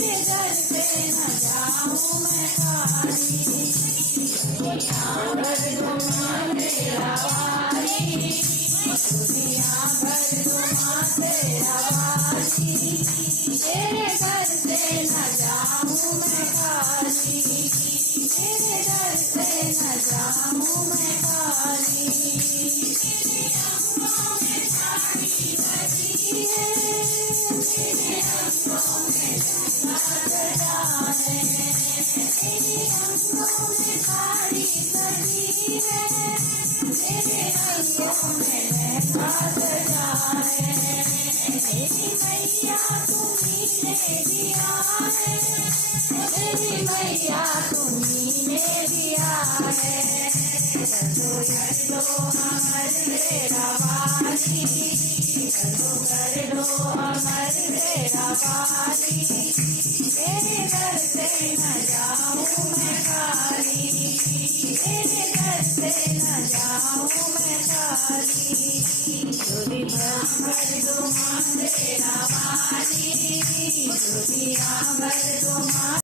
तेरे दर पे न जाऊं मैं खाली। दुनिया भर दो माँ तेरा वाली, दुनिया भर दो माँ तेरा वाली। तेरे दर से न जाऊं मैं खाली, तेरे दर से न जाऊं मैं खाली। तेरे अंगों में साड़ी बजी है, तेरे अंगों में सजा है, तेरे अंगों में साड़ी सजी है, तेरे अंगों में लहंगा सजा है। तेरी मैया तुम्ही ने दिया है, तेरी मैया तुम्ही ने दिया है। चलो कर लो अमर तेरा वाली, चलो कर लो अमर तेरा वाली। तेरे दर से न जाऊं मैं खाली, तेरे दर से न जाऊं मैं खाली। झोली भर दो माँ तेरा वाली, दुनिया भर दो माँ